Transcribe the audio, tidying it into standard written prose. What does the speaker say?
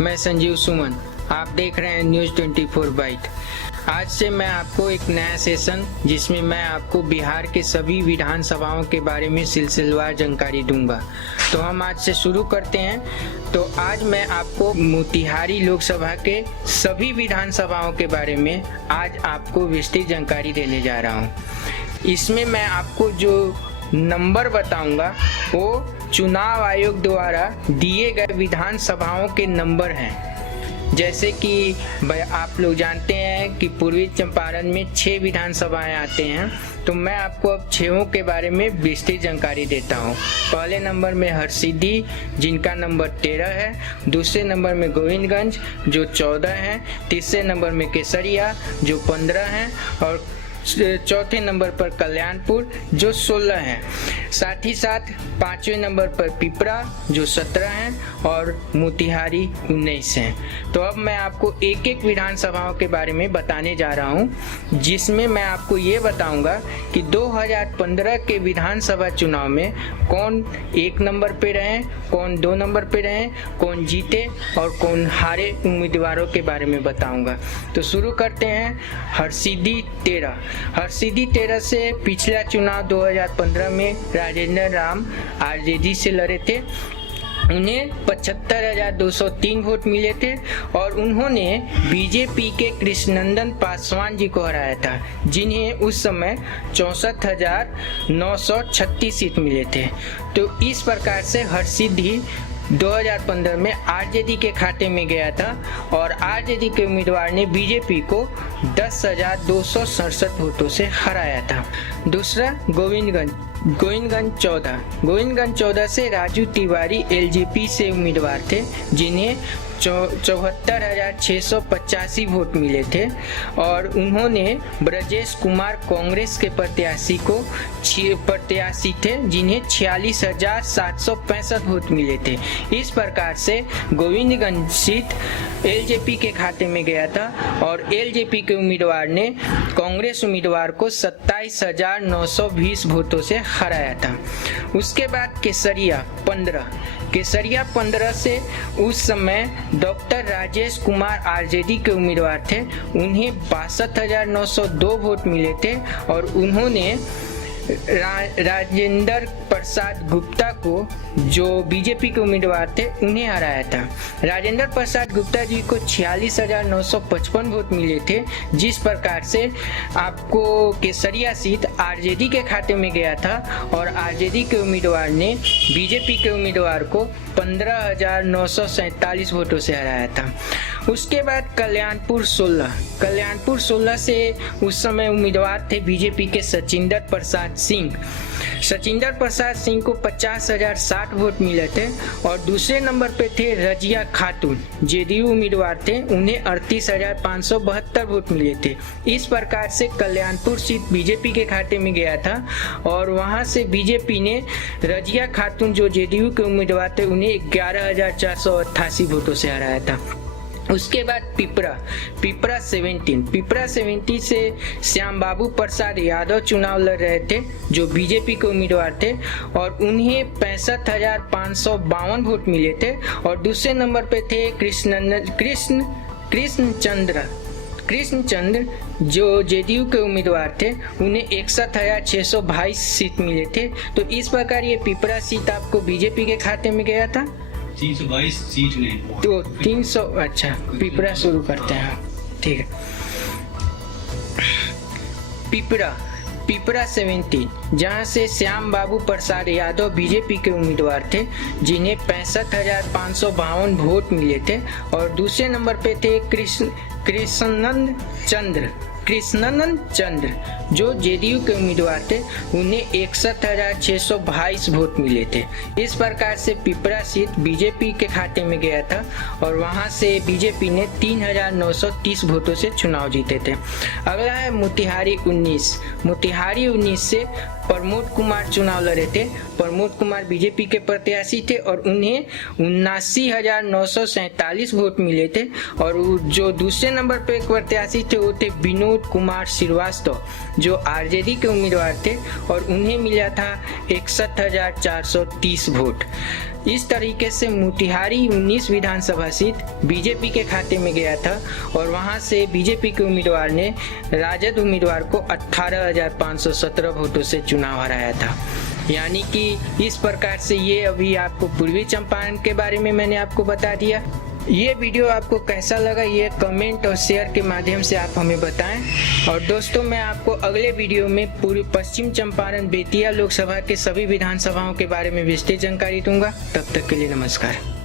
मैं संजीव सुमन, आप देख रहे हैं न्यूज़ 24 बाइट। आज से मैं आपको एक नया सेशन जिसमें मैं आपको बिहार के सभी विधानसभाओं के बारे में सिलसिलेवार जानकारी दूंगा। तो हम आज से शुरू करते हैं। तो आज मैं आपको मोतिहारी लोकसभा के सभी विधानसभाओं के बारे में आज आपको विस्तृत जानकारी देने जा रहा हूं। इसमें मैं आपको जो नंबर बताऊंगा वो चुनाव आयोग द्वारा दिए गए विधानसभाओं के नंबर हैं। जैसे कि आप लोग जानते हैं कि पूर्वी चंपारण में 6 विधानसभाएं आते हैं, तो मैं आपको अब 6 के बारे में विस्तृत जानकारी देता हूं। पहले नंबर में हरसिद्धि जिनका नंबर 13 है, दूसरे नंबर में गोविंदगंज जो 14 है, तीसरे नंबर में केसरिया जो 15 है और चौथे नंबर पर कल्याणपुर जो 16 है। साथ ही साथ 5वें नंबर पर पिपरा जो 17 है और मोतिहारी 19 है। तो अब मैं आपको एक एक विधानसभाओं के बारे में बताने जा रहा हूं, जिसमें मैं आपको ये बताऊंगा कि 2015 के विधानसभा चुनाव में कौन 1 नंबर पे रहे, कौन 2 नंबर पे रहे, कौन जीते और कौन हारे उम्मीदवारों के बारे में बताऊंगा। तो शुरू करते हैं। हरसिद्धि 13 से पिछला चुनाव 2015 में राजेंद्र राम आरजेडी से लड़े थे। उन्हें 75,203 वोट मिले थे और उन्होंने बीजेपी के कृष्णनंदन पासवान जी को हराया था, जिन्हें उस समय 64,936 सीट मिले थे। तो इस प्रकार से हरसिद्धि 2015 में आरजेडी के खाते में गया था और आरजेडी के उम्मीदवार ने बीजेपी को 10,267 वोटों से हराया था। दूसरा गोविंदगंज 14 से राजू तिवारी एलजेपी से उम्मीदवार थे, जिन्हें 74,685 वोट मिले थे और उन्होंने ब्रजेश कुमार कांग्रेस के प्रत्याशी थे, जिन्हें 46,765 वोट मिले थे। इस प्रकार से गोविंदगंज सीट एलजेपी के खाते में गया था और एलजेपी के उम्मीदवार ने कांग्रेस उम्मीदवार को 27,920 वोटों से हराया था। उसके बाद केसरिया 15 से उस समय डॉक्टर राजेश कुमार आरजेडी के उम्मीदवार थे, उन्हें 62,902 वोट मिले थे और उन्होंने राजेंद्र प्रसाद गुप्ता को, जो बीजेपी के उम्मीदवार थे, उन्हें हराया था। राजेंद्र प्रसाद गुप्ता जी को 46,955 वोट मिले थे, जिस प्रकार से आपको केसरिया सीट आरजेडी के खाते में गया था और आरजेडी के उम्मीदवार ने बीजेपी के उम्मीदवार को 15,947 वोटों से हराया था। उसके बाद कल्याणपुर 16 से उस समय उम्मीदवार थे बीजेपी के सचिंदर प्रसाद सिंह को 50,060 वोट मिले थे और दूसरे नंबर पे थे रजिया खातून, जेडीयू उम्मीदवार थे, उन्हें 38,572 वोट मिले थे। इस प्रकार से कल्याणपुर सीट बीजेपी के खाते में गया था और वहां से बीजेपी ने रजिया खातून, जो जेडीयू के उम्मीदवार थे, उन्हें 11,488 वोटों से हराया था। उसके बाद पिपरा 17 से श्याम बाबू प्रसाद यादव चुनाव लड़ रहे थे, जो बीजेपी के उम्मीदवार थे और उन्हें 65,552 वोट मिले थे और दूसरे नंबर पे थे कृष्णचंद्र जो जेडीयू के उम्मीदवार थे, उन्हें 61,622 सीट मिले थे। तो इस प्रकार ये पिपरा सीट आपको बीजेपी के खाते में गया था। 322 सीट नहीं तो 300। अच्छा, पिपरा शुरू करते हैं, ठीक है। पिपरा 17 जहां से श्याम बाबू प्रसाद यादव बीजेपी के उम्मीदवार थे, जिन्हें 65,552 वोट मिले थे और दूसरे नंबर पे थे कृष्णनंदन चंद्र जो जेडीयू के उम्मीदवार थे, उन्हें 61,622 वोट मिले थे। इस प्रकार से पिपरा सीट बीजेपी के खाते में गया था और वहां से बीजेपी ने 3,930 वोटों से चुनाव जीते थे। अगला है मोतिहारी 19 से प्रमोद कुमार चुनाव लड़े थे। प्रमोद कुमार बीजेपी के प्रत्याशी थे और उन्हें 79,947 वोट मिले थे। और जो दूसरे नंबर पे प्रत्याशी थे वो थे विनोद कुमार श्रीवास्तव, जो आरजेडी के उम्मीदवार थे और उन्हें मिला था 61,430 वोट। इस तरीके से मोतिहारी 19 विधानसभा सीट बीजेपी के खाते में गया था और वहां से बीजेपी के उम्मीदवार ने राजद उम्मीदवार को 18,517 वोटों से चुनाव हराया था। यानी कि इस प्रकार से ये अभी आपको पूर्वी चंपारण के बारे में मैंने आपको बता दिया। ये वीडियो आपको कैसा लगा ये कमेंट और शेयर के माध्यम से आप हमें बताएं। और दोस्तों, मैं आपको अगले वीडियो में पूर्वी पश्चिम चंपारण बेतिया लोकसभा के सभी विधानसभाओं के बारे में विस्तृत जानकारी दूंगा। तब तक के लिए नमस्कार।